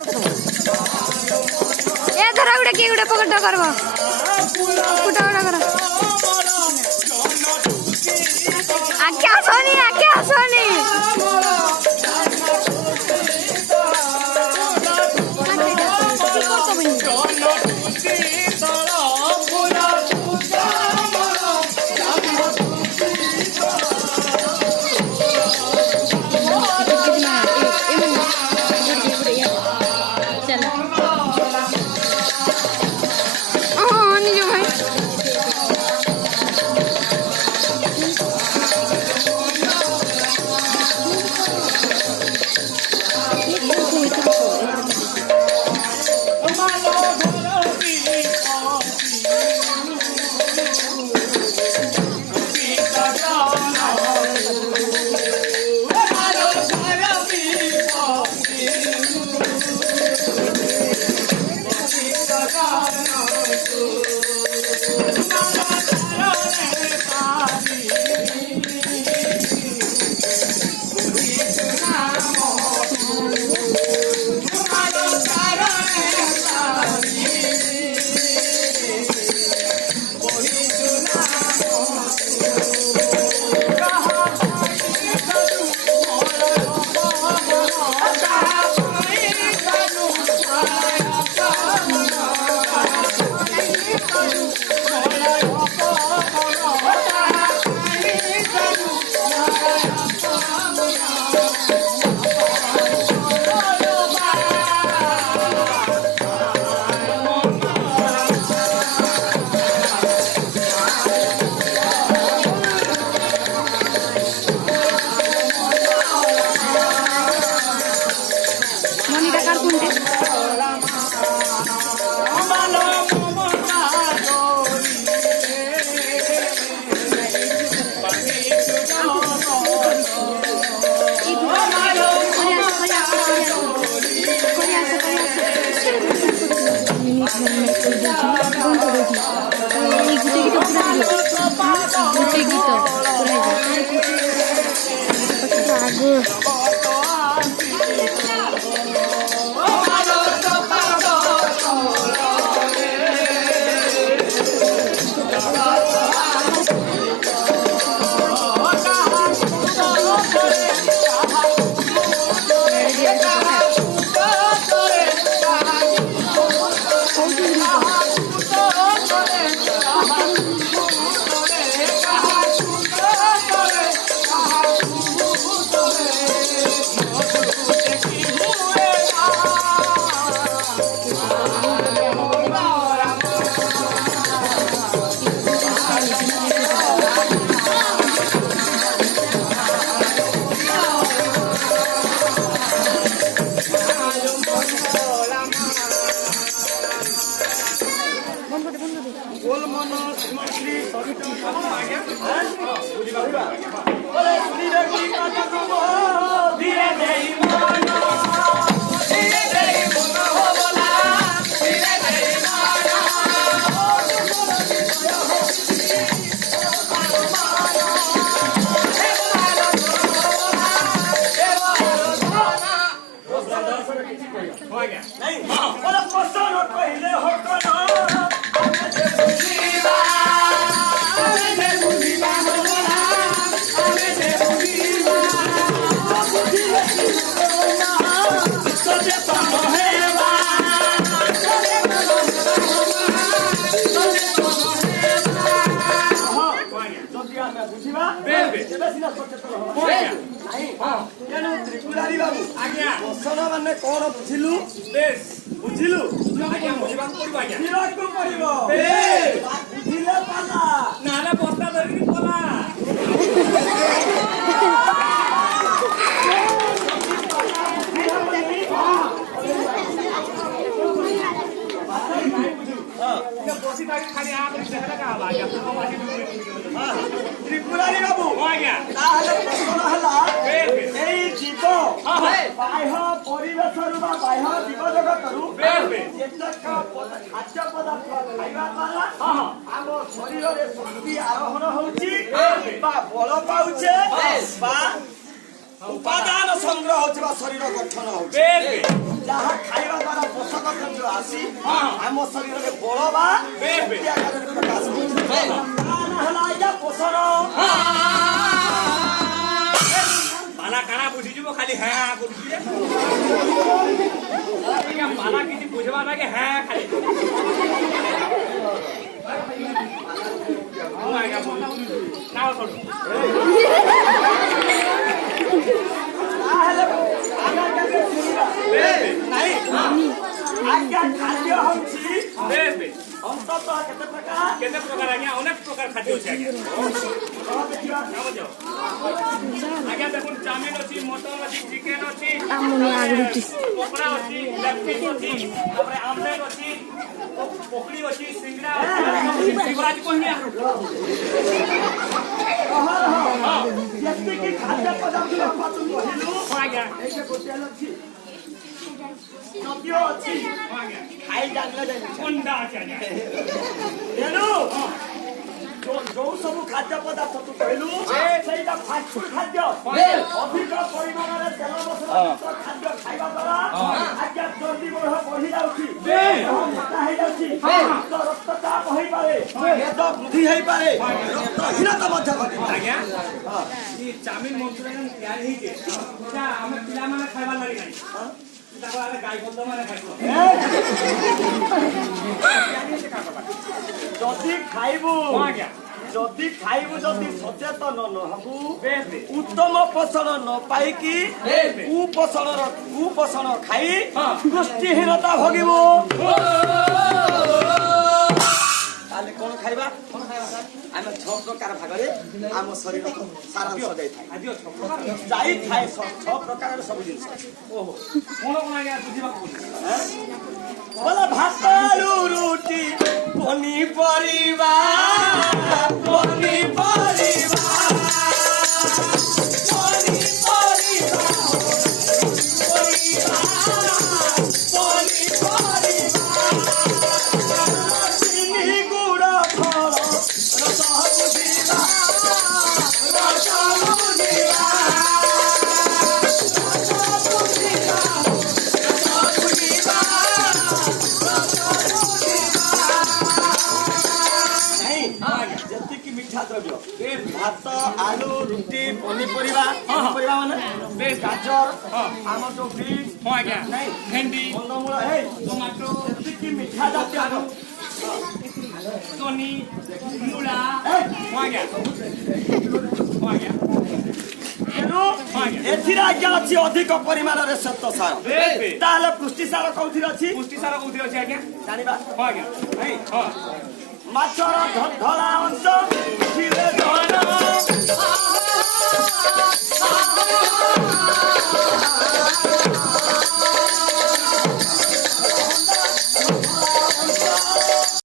ए धरा गुडे के गुडे पकड़ करबो कुटा गुडा कर आके आसोनी त्रिपुरारी बाबू बाह्य परिवेशरू बाह्य जीवजगतरू जेतक खाद्य पदार्थ खाइबा द्वारा आम शरीर में शक्ति आरोहण होउची बा बल पाउचे बा ଉପାଦାନ ସଂଗ୍ରହ ହେଉଥିବା ଶରୀର ଗଠନ ହେଉଛି ଯାହା ଖାଇବା ଦ୍ୱାରା ପୋଷକ ଦ୍ରବ୍ୟ ଆସି ଆମ ଶରୀରରେ ବଳ ବା ଶକ୍ତି ଆକାରରେ ପ୍ରକାଶ ହେଉଛି ତା ନାଁ ହେଲା ଆଜ୍ଞା ପୋଷଣ। ପାଲା କାଣା ବୁଝିଯିବ ଖାଲି ହ୍যাঁ କରୁଛି ଆଜ୍ଞା ପାଲା କିଛି ବୁଝବା ନାଇଁ ହ্যাঁ ଖାଲି ମୁଁ ଆଜ୍ଞା ନା କରୁ ତାହେଲେ ଆମେ କେବେ ଶୁଣିବା ନାଇଁ ଆଜ୍ଞା ଖାଦ୍ୟ ହେଉଛି ଅନ୍ତତଃ କେତେ ପ୍ରକାର କେତେ ପ୍ରକାର ଆଜ୍ଞା ଅନେକ ପ୍ରକାର ଖାଦ୍ୟ ଅଛି ଆଜ୍ଞା ଦେଖିବା ଆଜ୍ଞା ଦେଖୁন ଚାଉମିନ ଅଛି ମଟନ ଅଛି ଚିକେନ ଅଛି ଆମୁନି ଆଗୁରୁଟି ପକୋଡ଼ା ଅଛି ଲେଗ ପିସ୍ ଅଛି ତାପରେ ଆମଲେଟ ଅଛି ପକୋଡ଼ି ଅଛି ସିଙ୍ଗଡ଼ା ଅଛି ଶିବରାଜ କହିନି ଯେତିକି ଖାଦ୍ୟ ପଦାର୍ଥ ତୁ କହିଲୁ ଆଜ୍ଞା ଏଇଟା ଗୋଟେ ଅଛି ନଦିଅ ଅଛି ଆଜ୍ଞା ଖାଇ ଜାଣିଲେ ଜାଣିଲେ ଅଣ୍ଡା ଅଛି ଆଜ୍ଞା ତେଣୁ ଯୋଉ ସବୁ ଖାଦ୍ୟ ପଦାର୍ଥ ତୁ କହିଲୁ ସେଇଟା ଫାଷ୍ଟଫୁଡ ଖାଦ୍ୟ ଅଧିକ ପରିମାଣରେ ତେଲ ମସଲା ଖାଦ୍ୟ ଖାଇବା ଦ୍ୱାରା ଆଜ୍ଞା ଚର୍ବି ବଢି ଯାଉଛି ମୋଟା ହେଇଯାଉଛି ରକ୍ତଚାପ ହେଇପାରେ ମେଦ ବୃଦ୍ଧି ହେଇପାରେ ରକ୍ତହୀନତା ମଧ୍ୟ ଘଟିପାରେ। ଆଜ୍ଞା ଚାଉମିନ ମଞ୍ଚୁରିଆନ ତିଆରି ହେଇଛି ସେଟା ଆମେ ପିଲାମାନେ ଖାଇବାର ଲାଗି ନାହିଁ ତାକୁ ଆମେ ଗାଈ ବନ୍ଧ ମାନେ ଖାଇବୁ ଯଦି ଖାଇବୁ ଆଜ୍ଞା ଯଦି ସଚେତନ ନ ହବୁ ଉତ୍ତମ ପୋଷଣ ନ ପାଇକି କୁପୋଷଣ ଖାଇ ପୁଷ୍ଟିହୀନତା ଭୋଗିବୁ। ତାହେଲେ କଣ ଖାଇବା ଆମେ 6 ପ୍ରକାର ଭାଗରେ ଆମ ଶରୀରକୁ ସାରାଂଶ ଦେଇଥାଏ ଯାଇଥାଏ 6 ପ୍ରକାରର ସବୁ ଜିନିଷ ଓହୋ କଣ କଣ ଆଜ୍ଞା ବୁଝିବାକୁ ବୋଲେ ଭାତ ଆଳୁ ରୁଟି ପନିପରିବା ଚିନି ଗୁଡ଼ ଫଳ ରସ ବୁଝିବା ଯେତିକି ମିଠା ଦ୍ରବ୍ୟ ଭାତ ଆଳୁ ରୁଟି ପନିପରିବା ମାନେ ଗାଜର ଆମର ଯୋଉ ବିଟ୍ ଆଜ୍ଞା ନାଇଁ ଭେଣ୍ଡି କନ୍ଦମୂଳ ଟମାଟୋ ଯେତିକି ମିଠା ଜାତୀୟ ତନି ମୂଳା ଆଜ୍ଞା ଆଜ୍ଞା ତେଣୁ ଏଥିରେ ଆଜ୍ଞା ଅଛି ଅଧିକ ପରିମାଣରେ ଶ୍ଵେତ ସାର ତାହେଲେ ପୁଷ୍ଟି ସାର କୋଉଥିରେ ଅଛି ପୁଷ୍ଟି ସାର କୋଉଠି ଅଛି ଆଜ୍ଞା ଜାଣିବା ଆଜ୍ଞା ମାଛର ଧଳା ଅଂଶ